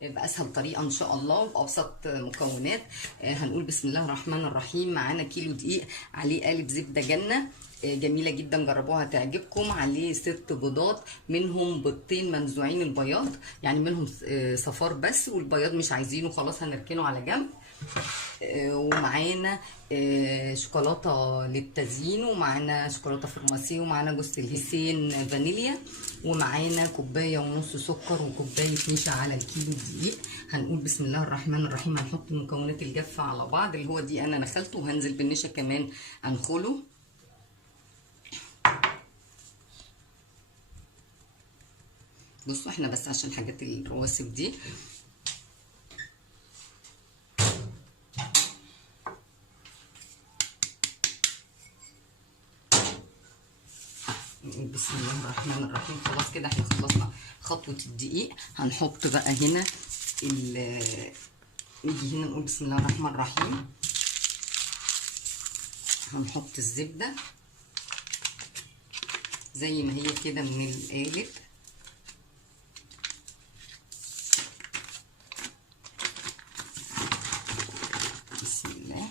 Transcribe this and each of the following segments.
باسهل طريقه ان شاء الله وبابسط مكونات. هنقول بسم الله الرحمن الرحيم. معانا كيلو دقيق، عليه قالب زبده جنه جميله جدا، جربوها تعجبكم. عليه 6 بيضات، منهم بيضتين منزوعين البياض، يعني منهم صفار بس، والبياض مش عايزينه خلاص هنركنه على جنب. ومعانا شوكولاته للتزيين، ومعانا شوكولاته فرماسي، ومعانا جوز الهيسين فانيليا، ومعانا كوبايه ونص سكر وكوبايه نشا على الكيلو دقيق. هنقول بسم الله الرحمن الرحيم. هنحط مكونات الجافه على بعض، اللي هو دي انا نخلته، وهنزل بالنشا كمان انخله. بصوا احنا بس عشان حاجات الرواسب دي. بسم الله الرحمن الرحيم. خلاص كده احنا خلصنا خطوه الدقيق. هنحط بقى هنا نيجي هنا نقول بسم الله الرحمن الرحيم. هنحط الزبده زي ما هي كده من القالب. بسم الله.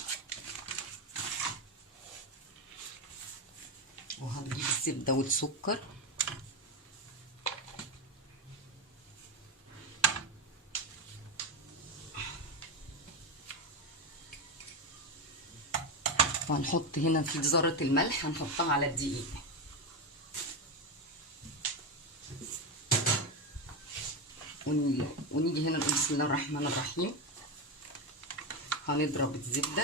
وهنجيب الزبده والسكر، وهنحط هنا في ذرة الملح هنحطها على الدقيق. ونيجي هنا نقول بسم الله الرحمن الرحيم. هنضرب الزبدة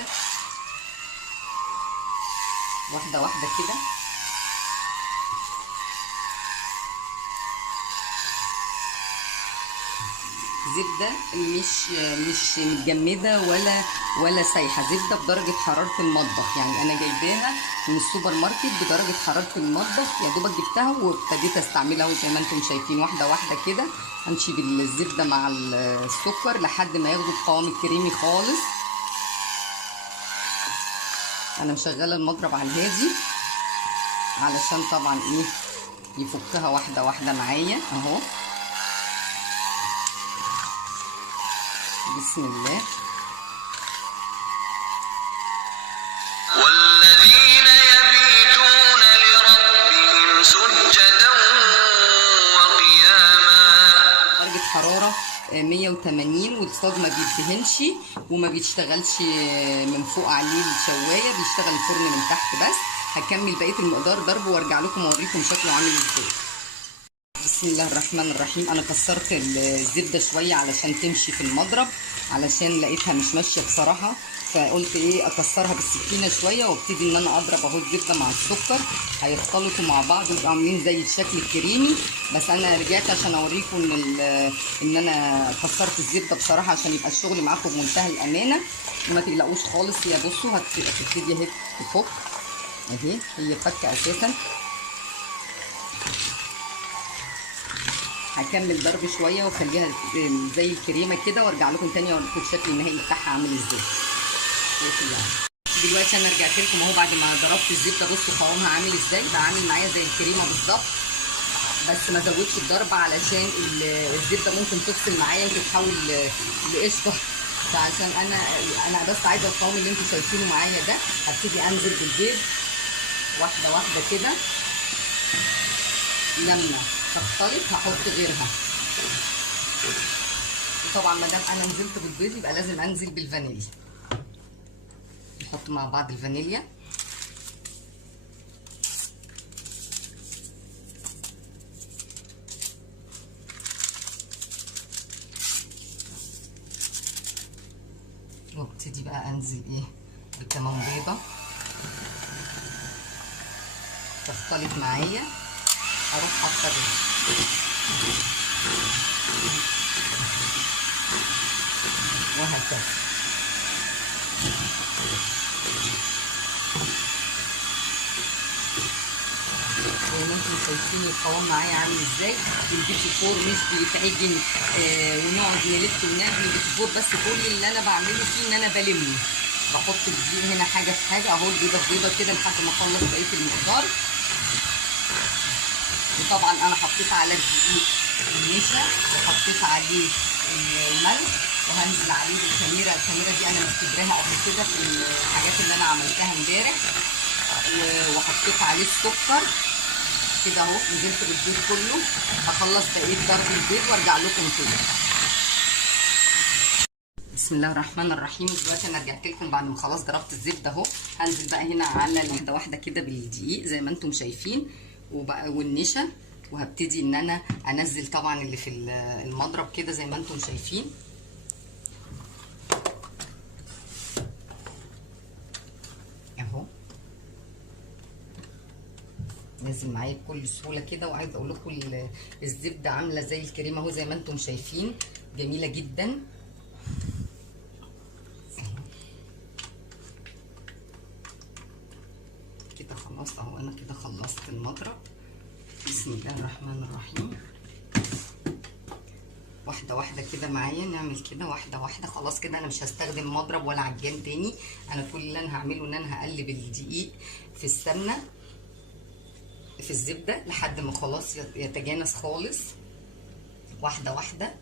واحدة واحدة كده، زبدة مش متجمدة ولا سايحة، زبدة بدرجة حرارة المطبخ. يعني أنا جايباها من السوبر ماركت بدرجة حرارة المطبخ، يا دوبك جبتها وابتديت استعملها زي ما انتم شايفين، واحدة واحدة كده. همشي بالزبدة مع السكر لحد ما ياخدوا القوام الكريمي خالص. أنا مشغلة المضرب على الهادي علشان طبعا ايه يفكها واحدة واحدة معايا اهو. بسم الله. والذين يبيتون لربهم سجدا وقياما. درجة حرارة 180، والصاج ما بيدهنش وما بيشتغلش من فوق عليه الشواية، بيشتغل الفرن من تحت بس. هكمل بقية المقدار ضرب وارجع لكم واوريكم شكله عامل ازاي. بسم الله الرحمن الرحيم. انا كسرت الزبده شويه علشان تمشي في المضرب، علشان لقيتها مش ماشيه بصراحه، فقلت ايه اكسرها بالسكينه شويه وابتدي ان انا اضرب اهو الزبده مع السكر، هيختلطوا مع بعض ويبقوا عاملين زي الشكل الكريمي. بس انا رجعت عشان اوريكم ان انا كسرت الزبده بصراحه عشان يبقى الشغل معاكم بمنتهى الامانه، وما تقلقوش خالص. هي بصوا هتبتدي اهي تفك اهي، هي فكه اساسا. هكمل ضرب شويه واخليها زي الكريمه كده، وارجع لكم تاني اوريكم الشكل النهائي بتاعها عامل ازاي. دلوقتي انا رجعت لكم اهو بعد ما ضربت الزبده. بصوا قوامها عامل ازاي، بقى عامل معايا زي الكريمه بالظبط، بس ما زودتش الضرب علشان الزبده ممكن تفصل معايا وتتحول لقشطه. فعشان انا بس عايزه القوام اللي انتم شايفينه معايا ده. هبتدي انزل بالبيض واحده واحده كده، لما تختلط هحط غيرها. وطبعا ما دام انا نزلت بالبيض يبقى لازم انزل بالفانيليا. نحط مع بعض الفانيليا وابتدي بقى انزل ايه بكمان بيضه تختلط معايا، اروح حاطه وهكذا. زي ما انتم شايفين القوام معايا عامل ازاي. البيتي فور مش بيتعجن ونقعد نلف ونعمل البيتي فور، بس كل اللي انا بعمله فيه ان انا بلمه، بحط الدقيق هنا حاجه في حاجه اهو، البيضه في بيضه كده لحد ما اخلص بقيه المقدار. وطبعا انا حطيت على الدقيق النشا وحطيت عليه الملح، وهنزل عليه بالخميره. الخميره دي انا مختبراها قبل كده في الحاجات اللي انا عملتها امبارح، وحطيت عليه السكر كده اهو. نزلت بالبيض كله. هخلص بقيه ضرب البيض وارجع لكم تاني. بسم الله الرحمن الرحيم. دلوقتي انا رجعت لكم بعد ما خلاص ضربت الزبده اهو. هنزل بقى هنا على واحده واحده كده بالدقيق زي ما انتم شايفين، وبقى والنشا، وهبتدي ان انا انزل طبعا اللي في المضرب كده زي ما انتم شايفين اهو. نازل معايا بكل سهوله كده. وعايزه اقول لكم الزبده عامله زي الكريمه اهو زي ما انتم شايفين، جميله جدا. كده خلاص اهو، انا كده خلصت المضرب. بسم الله الرحمن الرحيم. واحده واحده كده معايا، نعمل كده واحده واحده. خلاص كده انا مش هستخدم مضرب ولا عجان تاني. انا كل اللي انا هعمله ان انا هقلب الدقيق في السمنه في الزبده لحد ما خلاص يتجانس خالص، واحده واحده.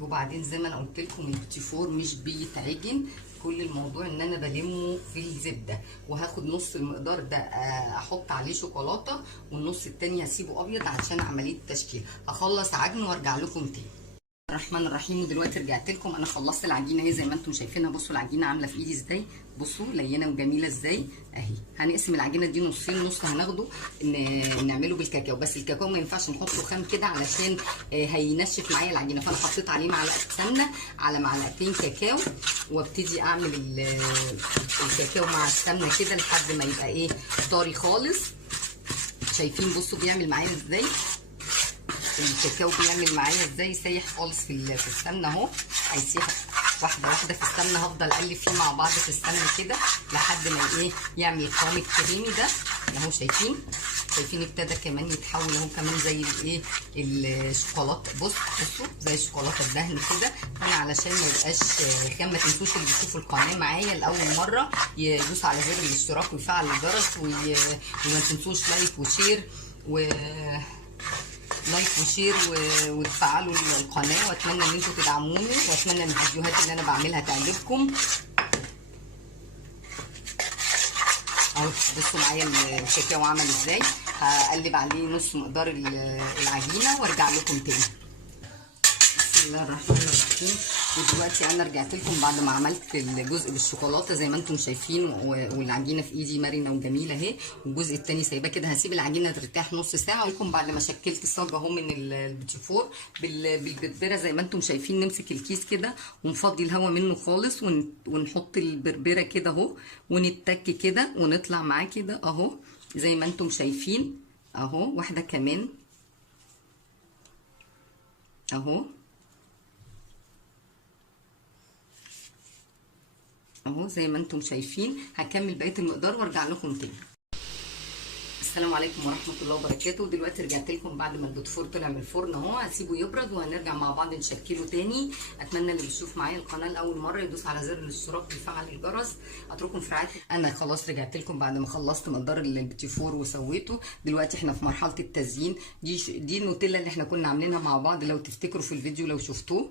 وبعدين زي ما انا قلت لكم البيتي فور مش بيتعجن، كل الموضوع ان انا بلمه في الزبده. وهاخد نص المقدار ده احط عليه شوكولاته، والنص التاني هسيبه ابيض عشان عمليه التشكيل. هخلص عجن وارجع لكم تاني. الرحمن الرحيم. ودلوقتي رجعت لكم. انا خلصت العجينه اهي زي ما انتم شايفينها. بصوا العجينه عامله في ايدي ازاي، بصوا لينه وجميله ازاي اهي. هنقسم العجينه دي نصين، نص هناخده نعمله بالكاكاو، بس الكاكاو ما ينفعش نحطه خام كده علشان هينشف معايا العجينه. فانا حطيت عليه معلقه سمنه على معلقتين كاكاو، وابتدي اعمل الكاكاو مع السمنه كده لحد ما يبقى ايه طري خالص. شايفين بصوا بيعمل معايا ازاي الكاكاو، بيعمل معايا ازاي سايح خالص في السمنه اهو. هيسيح واحده واحده في السمنه. هفضل اقلب فيه مع بعض في السمنه كده لحد ما ايه يعمل القوام الكريمي ده اهو. شايفين ابتدى كمان يتحول اهو كمان زي الايه الشوكولاته. بصوا زي الشوكولاته الدهن كده. انا علشان ما يبقاش خام، ما تنسوش اللي بيشوفوا القناه معايا لاول مره يدوس على زر الاشتراك ويفعل الجرس، وما تنسوش لايك وشير وتفعلوا القناه. واتمنى ان انتوا تدعموني، واتمنى ان الفيديوهات اللي انا بعملها تعجبكم اهو. بصوا معايا الكاكاو عمل ازاي. هقلب عليه نص مقدار العجينه وارجع لكم تاني. بسم الله الرحمن الرحيم. ودلوقتي انا رجعت لكم بعد ما عملت الجزء بالشوكولاته زي ما انتم شايفين، والعجينه في ايدي مرنه وجميله اهي، والجزء الثاني سايباه كده. هسيب العجينه ترتاح نص ساعه لكم بعد ما شكلت الصاج اهو من البيتي فور بالبربره زي ما انتم شايفين. نمسك الكيس كده ونفضي الهواء منه خالص، ونحط البربره كده اهو، ونتك كده ونطلع معاه كده اهو زي ما انتم شايفين اهو. واحده كمان اهو اهو زي ما انتم شايفين. هكمل بقيه المقدار وارجع لكم تاني. السلام عليكم ورحمه الله وبركاته. دلوقتي رجعت لكم بعد ما البيتي فور طلع من الفرن اهو. هسيبه يبرد وهنرجع مع بعض نشكله تاني. اتمنى اللي بيشوف معايا القناه لاول مره يدوس على زر الاشتراك ويفعل الجرس. اترككم في رعايه. انا خلاص رجعت لكم بعد ما خلصت مقدار البيتي فور وسويته. دلوقتي احنا في مرحله التزيين. دي النوتيلا اللي احنا كنا عاملينها مع بعض لو تفتكروا في الفيديو لو شفتوه.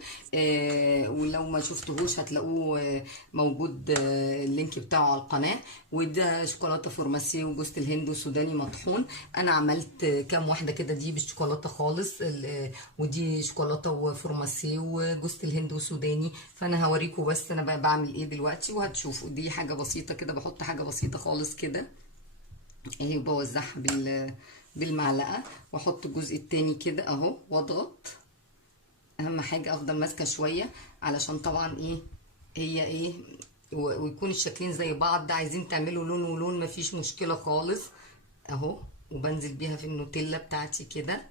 ولو ما شفتوهوش هتلاقوه موجود اللينك بتاعه على القناه. وده شوكولاته فورماسيه وجوز الهند وسوداني مطحون. انا عملت كام واحده كده دي بالشوكولاته خالص، ودي شوكولاته وفورماسيه وجوز الهند وسوداني. فانا هوريكم بس انا بقى بعمل ايه دلوقتي وهتشوفوا. دي حاجه بسيطه كده، بحط حاجه بسيطه خالص كده اهي، وبوزعها بالمعلقه، واحط الجزء التاني كده اهو واضغط. اهم حاجه افضل ماسكه شويه علشان طبعا ايه هي ايه ويكون الشكلين زي بعض. ده عايزين تعملوا لون ولون مفيش مشكله خالص اهو. وبنزل بيها في النوتيلا بتاعتي كده.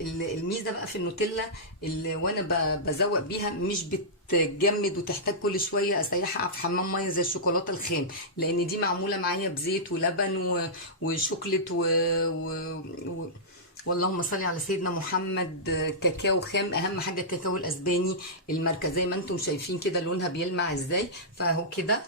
الميزه بقى في النوتيلا اللي وانا بزوق بيها مش بتجمد وتحتاج كل شويه اسيحها في حمام ميه زي الشوكولاته الخام، لان دي معموله معايا بزيت ولبن وشوكليت واللهم صل على سيدنا محمد كاكاو خام. اهم حاجه الكاكاو الاسباني الماركه زي ما انتم شايفين كده لونها بيلمع ازاي. فاهو كده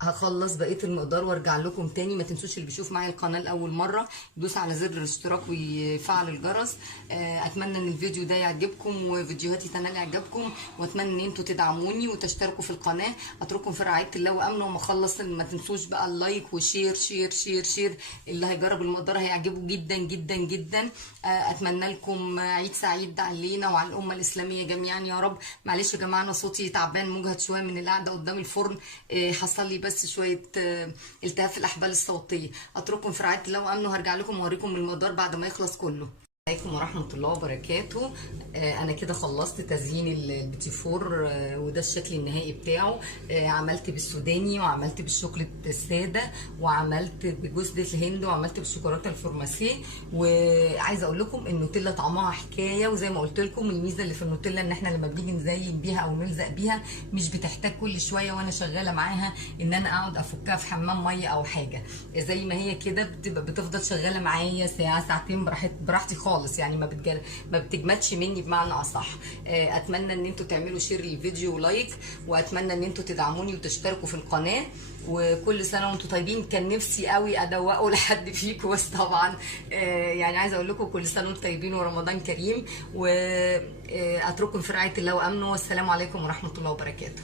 هخلص بقيه المقدار وارجع لكم تاني. ما تنسوش اللي بيشوف معايا القناه لاول مره يدوس على زر الاشتراك ويفعل الجرس. اتمنى ان الفيديو ده يعجبكم وفيديوهاتي تنال اعجابكم، واتمنى ان انتوا تدعموني وتشتركوا في القناه. اترككم في رعايه الله وامنه. وما اخلص ما تنسوش بقى اللايك وشير شير شير شير. اللي هيجرب المقدار هيعجبه جدا جدا جدا. اتمنى لكم عيد سعيد علينا وعلى الامه الاسلاميه جميعا يا رب. معلش يا جماعه انا صوتي تعبان مجهد شويه من القعده قدام الفرن. حصل لي بس شويه التهاب في الاحبال الصوتيه. اترككم في رعايه الله وامنه. هرجع لكم واوريكم المقدار بعد ما يخلص كله. عليكم ورحمة الله وبركاته. أنا كده خلصت تزيين البيتي فور، وده الشكل النهائي بتاعه. عملت بالسوداني وعملت بالشوكولات السادة وعملت بجوز الهند وعملت بالشوكولاتة الفورماسيه. وعايزة أقول لكم النوتيلا طعمها حكاية، وزي ما قلت لكم الميزة اللي في النوتيلا إن إحنا لما بنيجي نزين بيها أو نلزق بيها مش بتحتاج كل شوية وأنا شغالة معاها إن أنا أقعد أفكها في حمام مية أو حاجة. زي ما هي كده بتفضل شغالة معايا ساعة ساعتين براحتي خالص، يعني ما بتجمدش مني بمعنى اصح. اتمنى ان انتوا تعملوا شير للفيديو ولايك، واتمنى ان انتوا تدعموني وتشتركوا في القناه. وكل سنه وانتم طيبين. كان نفسي قوي ادوقه لحد فيكم بس طبعا يعني عايزه اقول لكم كل سنه وانتم طيبين ورمضان كريم. واترككم في رعايه الله وامنه. والسلام عليكم ورحمه الله وبركاته.